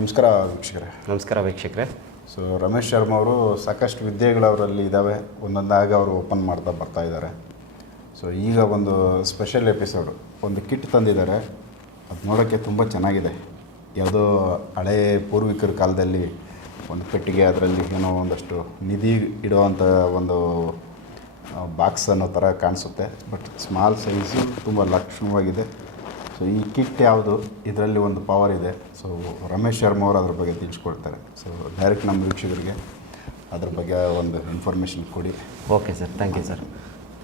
ನಮಸ್ಕಾರ ವೀಕ್ಷಕರೇ. ನಮಸ್ಕಾರ ವೀಕ್ಷಕರೇ. ಸೊ ರಮೇಶ್ ಶರ್ಮಾ ಅವರು ಸಾಕಷ್ಟು ವಿದ್ಯೆಗಳು ಅವರಲ್ಲಿ ಇದ್ದಾವೆ ಒಂದೊಂದಾಗಿ ಅವರು ಓಪನ್ ಮಾಡ್ತಾ ಬರ್ತಾ ಇದ್ದಾರೆ ಸೊ ಈಗ ಒಂದು ಸ್ಪೆಷಲ್ ಎಪಿಸೋಡು ಒಂದು ಕಿಟ್ ತಂದಿದ್ದಾರೆ. ಅದು ನೋಡೋಕ್ಕೆ ತುಂಬ ಚೆನ್ನಾಗಿದೆ. ಯಾವುದೋ ಹಳೇ ಪೂರ್ವಿಕರ ಕಾಲದಲ್ಲಿ ಒಂದು ಪೆಟ್ಟಿಗೆ ಅದರಲ್ಲಿ ಏನೋ ಒಂದಷ್ಟು ನಿಧಿ ಇಡುವಂಥ ಒಂದು ಬಾಕ್ಸ್ ಅನ್ನೋ ಥರ ಕಾಣಿಸುತ್ತೆ. ಬಟ್ ಸ್ಮಾಲ್ ಸೈಜು ತುಂಬ ಲಕ್ಷಣವಾಗಿದೆ. ಸೊ ಈ ಕಿಟ್ ಯಾವುದು? ಇದರಲ್ಲಿ ಒಂದು ಪವರ್ ಇದೆ. ಸೊ ರಮೇಶ್ ಶರ್ಮಾ ಅವರು ಅದ್ರ ಬಗ್ಗೆ ತಿಳಿಸ್ಕೊಡ್ತಾರೆ. ಸೊ ಡೈರೆಕ್ಟ್ ನಮ್ಮ ವೀಕ್ಷಕರಿಗೆ ಅದ್ರ ಬಗ್ಗೆ ಒಂದು ಇನ್ಫಾರ್ಮೇಷನ್ ಕೊಡಿ. Okay sir thank you sir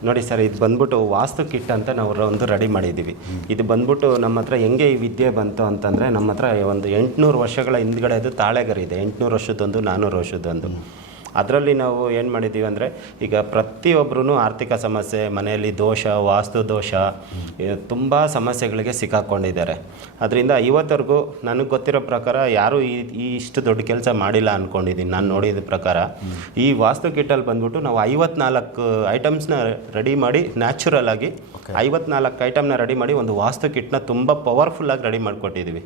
ನೋಡಿ ಸರ್ ಇದು ಬಂದ್ಬಿಟ್ಟು ವಾಸ್ತು ಕಿಟ್ ಅಂತ ನಾವು ಒಂದು ರೆಡಿ ಮಾಡಿದ್ದೀವಿ. ಇದು ಬಂದ್ಬಿಟ್ಟು ನಮ್ಮ ಹತ್ರ ಹೆಂಗೆ ಈ ವಿದ್ಯೆ ಬಂತು ಅಂತಂದರೆ ನಮ್ಮ ಹತ್ರ ಒಂದು ಎಂಟುನೂರು ವರ್ಷಗಳ ಹಿಂದ್ಗಡೆದು ತಾಳೆಗರಿ ಇದೆ. ಎಂಟುನೂರು ವರ್ಷದೊಂದು ನಾನ್ನೂರು ವರ್ಷದೊಂದು ಅದರಲ್ಲಿ ನಾವು ಏನು ಮಾಡಿದ್ದೀವಿ ಅಂದರೆ ಈಗ ಪ್ರತಿಯೊಬ್ಬರೂ ಆರ್ಥಿಕ ಸಮಸ್ಯೆ ಮನೆಯಲ್ಲಿ ದೋಷ ವಾಸ್ತು ದೋಷ ತುಂಬ ಸಮಸ್ಯೆಗಳಿಗೆ ಸಿಕ್ಕಾಕ್ಕೊಂಡಿದ್ದಾರೆ ಅದರಿಂದ ಇವತ್ತರೆಗೂ ನನಗೆ ಗೊತ್ತಿರೋ ಪ್ರಕಾರ ಯಾರೂ ಈ ಈ ಇಷ್ಟು ದೊಡ್ಡ ಕೆಲಸ ಮಾಡಿಲ್ಲ ಅಂದ್ಕೊಂಡಿದ್ದೀನಿ ನಾನು ನೋಡಿದ ಪ್ರಕಾರ. ಈ ವಾಸ್ತು ಕಿಟ್ಟಲ್ಲಿ ಬಂದ್ಬಿಟ್ಟು ನಾವು ಐವತ್ನಾಲ್ಕು ಐಟಮ್ಸ್ನ ರೆಡಿ ಮಾಡಿ ನ್ಯಾಚುರಲ್ ಆಗಿ ಐವತ್ನಾಲ್ಕು ಐಟಮ್ನ ರೆಡಿ ಮಾಡಿ ಒಂದು ವಾಸ್ತು ಕಿಟ್ನ ತುಂಬ ಪವರ್ಫುಲ್ಲಾಗಿ ರೆಡಿ ಮಾಡಿಕೊಟ್ಟಿದ್ದೀವಿ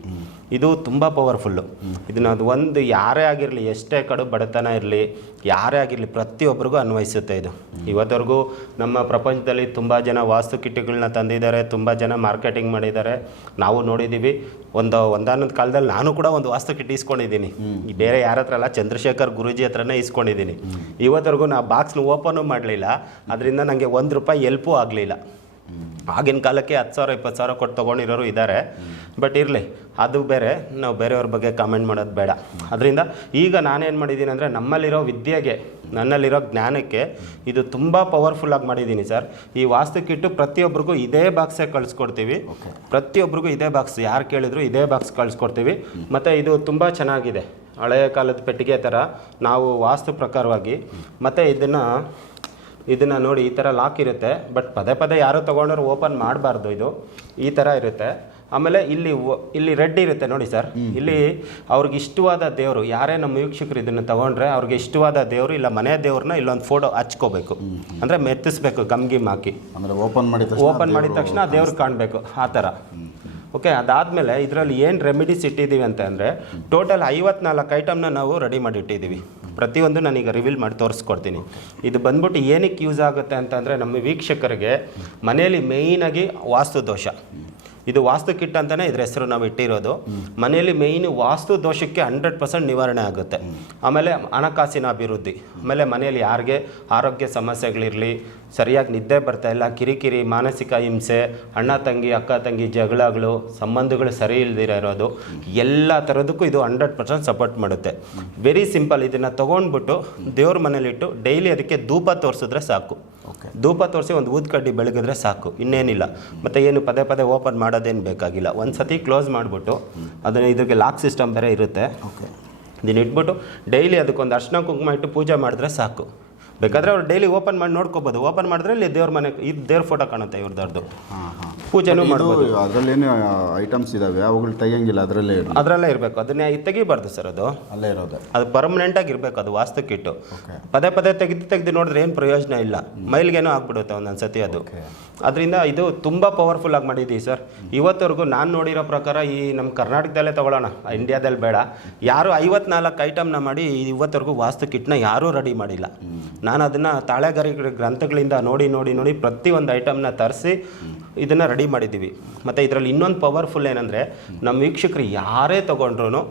ಇದು ತುಂಬ ಪವರ್ಫುಲ್ಲು. ಇದನ್ನ ಅದು ಒಂದು ಯಾರೇ ಆಗಿರಲಿ ಎಷ್ಟೇ ಕಡು ಬಡತನ ಇರಲಿ ಯಾರೇ ಆಗಿರಲಿ ಪ್ರತಿಯೊಬ್ಬರಿಗೂ ಅನ್ವಯಿಸುತ್ತೆ ಇದು. ಇವತ್ತವರೆಗೂ ನಮ್ಮ ಪ್ರಪಂಚದಲ್ಲಿ ತುಂಬ ಜನ ವಾಸ್ತು ಕಿಟ್ಗಳನ್ನ ತಂದಿದ್ದಾರೆ ತುಂಬ ಜನ ಮಾರ್ಕೆಟಿಂಗ್ ಮಾಡಿದ್ದಾರೆ. ನಾವು ನೋಡಿದ್ದೀವಿ ಒಂದು ಒಂದಾನೊಂದು ಕಾಲದಲ್ಲಿ ನಾನು ಕೂಡ ಒಂದು ವಾಸ್ತು ಕಿಟ್ ಇಸ್ಕೊಂಡಿದ್ದೀನಿ ಬೇರೆ ಯಾರ ಹತ್ರ ಅಲ್ಲ ಚಂದ್ರಶೇಖರ್ ಗುರುಜಿ ಹತ್ರನೇ ಇಸ್ಕೊಂಡಿದ್ದೀನಿ ಇವತ್ತರೆಗೂ ನಾ ಬಾಕ್ಸ್ನ ಓಪನು ಮಾಡಲಿಲ್ಲ. ಅದರಿಂದ ನನಗೆ ಒಂದು ರೂಪಾಯಿ ಎಲ್ಪೂ ಆಗಲಿಲ್ಲ. ಆಗಿನ ಕಾಲಕ್ಕೆ ಹತ್ತು ಸಾವಿರ ಇಪ್ಪತ್ತು ಸಾವಿರ ಕೊಟ್ಟು ತೊಗೊಂಡಿರೋರು ಇದ್ದಾರೆ ಬಟ್ ಇರಲಿ ಅದು ಬೇರೆ ನಾವು ಬೇರೆಯವ್ರ ಬಗ್ಗೆ ಕಾಮೆಂಟ್ ಮಾಡೋದು ಬೇಡ. ಅದರಿಂದ ಈಗ ನಾನೇನು ಮಾಡಿದ್ದೀನಿ ಅಂದರೆ ನಮ್ಮಲ್ಲಿರೋ ವಿದ್ಯೆಗೆ ನನ್ನಲ್ಲಿರೋ ಜ್ಞಾನಕ್ಕೆ ಇದು ತುಂಬ ಪವರ್ಫುಲ್ಲಾಗಿ ಮಾಡಿದ್ದೀನಿ ಸರ್. ಈ ವಾಸ್ತು ಕಿಟ್ಟು ಪ್ರತಿಯೊಬ್ಬರಿಗೂ ಇದೇ ಬಾಕ್ಸೇ ಕಳಿಸ್ಕೊಡ್ತೀವಿ. ಪ್ರತಿಯೊಬ್ಬರಿಗೂ ಇದೇ ಬಾಕ್ಸ್ ಯಾರು ಕೇಳಿದ್ರು ಇದೇ ಬಾಕ್ಸ್ ಕಳಿಸ್ಕೊಡ್ತೀವಿ. ಮತ್ತು ಇದು ತುಂಬ ಚೆನ್ನಾಗಿದೆ. ಹಳೆಯ ಕಾಲದ ಪೆಟ್ಟಿಗೆ ಥರ ನಾವು ವಾಸ್ತು ಪ್ರಕಾರವಾಗಿ ಮತ್ತು ಇದನ್ನು ಇದನ್ನು ನೋಡಿ ಈ ಥರ ಲಾಕ್ ಇರುತ್ತೆ. ಬಟ್ ಪದೇ ಪದೇ ಯಾರು ತೊಗೊಂಡ್ರು ಓಪನ್ ಮಾಡಬಾರ್ದು ಇದು. ಈ ಥರ ಇರುತ್ತೆ. ಆಮೇಲೆ ಇಲ್ಲಿ ಇಲ್ಲಿ ರೆಡ್ ಇರುತ್ತೆ ನೋಡಿ ಸರ್ ಇಲ್ಲಿ ಅವ್ರಿಗೆ ಇಷ್ಟವಾದ ದೇವರು ಯಾರೇ ನಮ್ಮ ವೀಕ್ಷಕರು ಇದನ್ನು ತಗೊಂಡ್ರೆ ಅವ್ರಿಗೆ ಇಷ್ಟವಾದ ದೇವರು ಇಲ್ಲ ಮನೆ ದೇವ್ರನ್ನ ಇಲ್ಲೊಂದು ಫೋಟೋ ಹಚ್ಕೋಬೇಕು. ಅಂದರೆ ಮೆತ್ತಿಸ್ಬೇಕು ಗಮ್ ಗಿಮ್ ಹಾಕಿ. ಆಮೇಲೆ ಓಪನ್ ಮಾಡಿದ ಓಪನ್ ಮಾಡಿದ ತಕ್ಷಣ ದೇವ್ರಿಗೆ ಕಾಣಬೇಕು ಆ ಥರ ಓಕೆ ಅದಾದಮೇಲೆ ಇದರಲ್ಲಿ ಏನು ರೆಮಿಡೀಸ್ ಇಟ್ಟಿದ್ದೀವಿ ಅಂತ ಅಂದರೆ ಟೋಟಲ್ ಐವತ್ನಾಲ್ಕು ಐಟಮ್ನ ನಾವು ರೆಡಿ ಮಾಡಿ ಇಟ್ಟಿದ್ದೀವಿ ಪ್ರತಿಯೊಂದು ನಾನೀಗ ರಿವೀಲ್ ಮಾಡಿ ತೋರಿಸ್ಕೊಡ್ತೀನಿ. ಇದು ಬಂದ್ಬಿಟ್ಟು ಏನಕ್ಕೆ ಯೂಸ್ ಆಗುತ್ತೆ ಅಂತಂದರೆ ನಮ್ಮ ವೀಕ್ಷಕರಿಗೆ ಮನೆಯಲ್ಲಿ ಮೇಯ್ನಾಗಿ ವಾಸ್ತು ದೋಷ ಇದು ವಾಸ್ತು ಕಿಟ್ ಅಂತಲೇ ಇದ್ರ ಹೆಸರು ನಾವು ಇಟ್ಟಿರೋದು. ಮನೆಯಲ್ಲಿ ಮೇಯ್ನ್ ವಾಸ್ತು ದೋಷಕ್ಕೆ ಹಂಡ್ರೆಡ್ ಪರ್ಸೆಂಟ್ ನಿವಾರಣೆ ಆಗುತ್ತೆ. ಆಮೇಲೆ ಹಣಕಾಸಿನ ಅಭಿವೃದ್ಧಿ. ಆಮೇಲೆ ಮನೆಯಲ್ಲಿ ಯಾರಿಗೆ ಆರೋಗ್ಯ ಸಮಸ್ಯೆಗಳಿರಲಿ, ಸರಿಯಾಗಿ ನಿದ್ದೆ ಬರ್ತಾ ಇಲ್ಲ, ಕಿರಿಕಿರಿ, ಮಾನಸಿಕ ಹಿಂಸೆ, ಅಣ್ಣ ತಂಗಿ, ಅಕ್ಕ ತಂಗಿ ಜಗಳಗಳು ಸಂಬಂಧಗಳು ಸರಿ ಇಲ್ದಿರೋ ಇರೋದು, ಎಲ್ಲ ಥರದಕ್ಕೂ ಇದು ಹಂಡ್ರೆಡ್ ಪರ್ಸೆಂಟ್ ಸಪೋರ್ಟ್ ಮಾಡುತ್ತೆ. ವೆರಿ ಸಿಂಪಲ್ ಇದನ್ನು ತೊಗೊಂಡ್ಬಿಟ್ಟು ದೇವ್ರ ಮನೇಲಿಟ್ಟು ಡೈಲಿ ಅದಕ್ಕೆ ಧೂಪ ತೋರಿಸಿದ್ರೆ ಸಾಕು. ಓಕೆ. ಧೂಪ ತೋರಿಸಿ ಒಂದು ಊದ್ಕಡ್ಡಿ ಬೆಳಗಿದ್ರೆ ಸಾಕು ಇನ್ನೇನಿಲ್ಲ. ಮತ್ತು ಏನು ಪದೇ ಪದೇ ಓಪನ್ ಮಾಡೋದೇನು ಬೇಕಾಗಿಲ್ಲ. ಒಂದು ಸತಿ ಕ್ಲೋಸ್ ಮಾಡಿಬಿಟ್ಟು ಅದನ್ನು ಇದಕ್ಕೆ ಲಾಕ್ ಸಿಸ್ಟಮ್ ಬೇರೆ ಇರುತ್ತೆ. ಓಕೆ. ಇದನ್ನ ಇಟ್ಬಿಟ್ಟು ಡೈಲಿ ಅದಕ್ಕೊಂದು ಅರ್ಶನ ಕುಂಕುಮ ಇಟ್ಟು ಪೂಜೆ ಮಾಡಿದ್ರೆ ಸಾಕು. ಬೇಕಾದ್ರೆ ಅವ್ರು ಡೈಲಿ ಓಪನ್ ಮಾಡಿ ನೋಡ್ಕೋಬೋದು. ಓಪನ್ ಮಾಡಿದ್ರೆ ಇಲ್ಲಿ ದೇವ್ರ ಮನೆ ಇದು ದೇವ್ರ ಫೋಟೋ ಕಾಣುತ್ತೆ ಇವ್ರದ್ದು ಪೂಜೆನೂ ಮಾಡ್ಬೋದು. ಅದರಲ್ಲೇನು ಐಟಮ್ಸ್ ಇದಾವೆ? ಅವುಗಳು ತೆಗಿಯಂಗಿಲ್ಲ ಅದರಲ್ಲೇ ಅದರಲ್ಲೇ ಇರಬೇಕು. ಅದನ್ನ ತೆಗಿಬಾರ್ದು ಸರ್ ಅದು. ಅಲ್ಲೇ ಇರೋದು. ಅದು ಪರ್ಮನೆಂಟ್ ಆಗಿ ಇರಬೇಕು ಅದು ವಾಸ್ತು ಕಿಟ್ಟು ಪದೇ ಪದೇ ತೆಗೆದು ತೆಗೆದು ನೋಡಿದ್ರೆ ಏನು ಪ್ರಯೋಜನ ಇಲ್ಲ. ಮೈಲ್ಗೇನೋ ಆಗ್ಬಿಡುತ್ತೆ ಒಂದೊಂದು ಸತಿ ಅದು. ಅದರಿಂದ ಇದು ತುಂಬ ಪವರ್ಫುಲ್ ಆಗಿ ಮಾಡಿದ್ದೀವಿ ಸರ್. ಇವತ್ತವರೆಗೂ ನಾನು ನೋಡಿರೋ ಪ್ರಕಾರ ಈ ನಮ್ಮ ಕರ್ನಾಟಕದಲ್ಲೇ ತಗೊಳ್ಳೋಣ. ಇಂಡಿಯಾದಲ್ಲಿ ಬೇಡ. ಯಾರು ಐವತ್ನಾಲ್ಕು ಐಟಮ್ನ ಮಾಡಿ ಇವತ್ತವರೆಗೂ ವಾಸ್ತು ಕಿಟ್ನ ಯಾರೂ ರೆಡಿ ಮಾಡಿಲ್ಲ. ನಾನು ಅದನ್ನು ತಾಳೆಗರಿ ಗ್ರಂಥಗಳಿಂದ ನೋಡಿ ನೋಡಿ ನೋಡಿ ಪ್ರತಿಯೊಂದು ಐಟಮ್ನ ತರಿಸಿ ಇದನ್ನು ರೆಡಿ ಮಾಡಿದ್ದೀವಿ. ಮತ್ತು ಇದರಲ್ಲಿ ಇನ್ನೊಂದು ಪವರ್ಫುಲ್ ಏನಂದರೆ ನಮ್ಮ ವೀಕ್ಷಕರು ಯಾರೇ ತೊಗೊಂಡ್ರು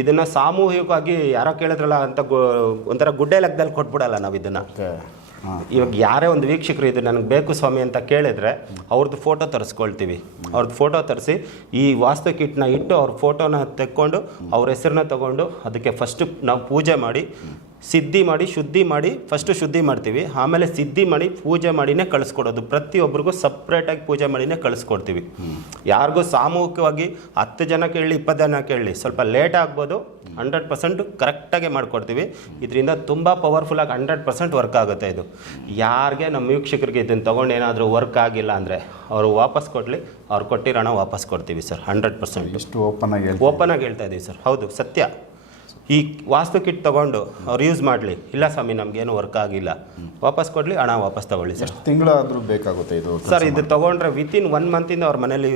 ಇದನ್ನು ಸಾಮೂಹಿಕವಾಗಿ ಯಾರೋ ಕೇಳಿದ್ರಲ್ಲ ಅಂತ ಗು ಒಂಥರ ಗುಡ್ಡೆ ಲೆಕ್ಕದಲ್ಲಿ ಕೊಟ್ಬಿಡಲ್ಲ ನಾವು ಇದನ್ನು. ಇವಾಗ ಯಾರೇ ಒಂದು ವೀಕ್ಷಕರು ಇದು ನನಗೆ ಬೇಕು ಸ್ವಾಮಿ ಅಂತ ಕೇಳಿದ್ರೆ ಅವ್ರದ್ದು ಫೋಟೋ ತರಿಸ್ಕೊಳ್ತೀವಿ. ಅವ್ರದ್ದು ಫೋಟೋ ತರಿಸಿ ಈ ವಾಸ್ತು ಕಿಟ್ನ ಇಟ್ಟು ಅವ್ರ ಫೋಟೋನ ತೆಕ್ಕೊಂಡು ಅವ್ರ ಹೆಸರನ್ನ ತಗೊಂಡು ಅದಕ್ಕೆ ಫಸ್ಟು ನಾವು ಪೂಜೆ ಮಾಡಿ ಸಿದ್ಧಿ ಮಾಡಿ ಶುದ್ಧಿ ಮಾಡಿ ಫಸ್ಟು ಶುದ್ಧಿ ಮಾಡ್ತೀವಿ. ಆಮೇಲೆ ಸಿದ್ಧಿ ಮಾಡಿ ಪೂಜೆ ಮಾಡಿನೇ ಕಳಿಸ್ಕೊಡೋದು. ಪ್ರತಿಯೊಬ್ಬರಿಗೂ ಸಪ್ರೇಟಾಗಿ ಪೂಜೆ ಮಾಡಿನೇ ಕಳಿಸ್ಕೊಡ್ತೀವಿ. ಯಾರಿಗೂ ಸಾಮೂಹಿಕವಾಗಿ ಹತ್ತು ಜನ ಕೇಳಲಿ ಇಪ್ಪತ್ತು ಜನ ಕೇಳಲಿ ಸ್ವಲ್ಪ ಲೇಟ್ ಆಗ್ಬೋದು ಹಂಡ್ರೆಡ್ ಪರ್ಸೆಂಟು ಕರೆಕ್ಟಾಗಿ ಮಾಡಿಕೊಡ್ತೀವಿ. ಇದರಿಂದ ತುಂಬ ಪವರ್ಫುಲ್ಲಾಗಿ ಹಂಡ್ರೆಡ್ ಪರ್ಸೆಂಟ್ ವರ್ಕ್ ಆಗುತ್ತೆ ಇದು. ಯಾರಿಗೆ ನಮ್ಮ ವೀಕ್ಷಕರಿಗೆ ಇದನ್ನು ತೊಗೊಂಡು ಏನಾದರೂ ವರ್ಕ್ ಆಗಿಲ್ಲ ಅಂದರೆ ಅವರು ವಾಪಸ್ ಕೊಡಲಿ ಅವ್ರು ಕೊಟ್ಟಿರೋಣ ವಾಪಸ್ ಕೊಡ್ತೀವಿ ಸರ್ ಹಂಡ್ರೆಡ್ ಪರ್ಸೆಂಟ್ ಎಷ್ಟು ಓಪನ್ ಆಗಿ ಓಪನ್ ಆಗಿ ಹೇಳ್ತಾ ಇದ್ದೀವಿ ಸರ್ ಹೌದು ಸತ್ಯ. ಈ ವಾಸ್ತು ಕಿಟ್ ತಗೊಂಡು ಅವ್ರು ಯೂಸ್ ಮಾಡಲಿ. ಇಲ್ಲ ಸ್ವಾಮಿ ನಮಗೇನು ವರ್ಕ್ ಆಗಿಲ್ಲ. ವಾಪಸ್ ಕೊಡಲಿ ಹಣ ವಾಪಸ್ ತಗೊಳ್ಳಿ ಸರ್. ಎಷ್ಟು ತಿಂಗಳಾದರೂ ಬೇಕಾಗುತ್ತೆ ಇದು ಸರ್ ಇದು ತೊಗೊಂಡ್ರೆ ವಿತಿನ್ ಒನ್ ಮಂತಿಂದ ಅವ್ರ ಮನೇಲಿ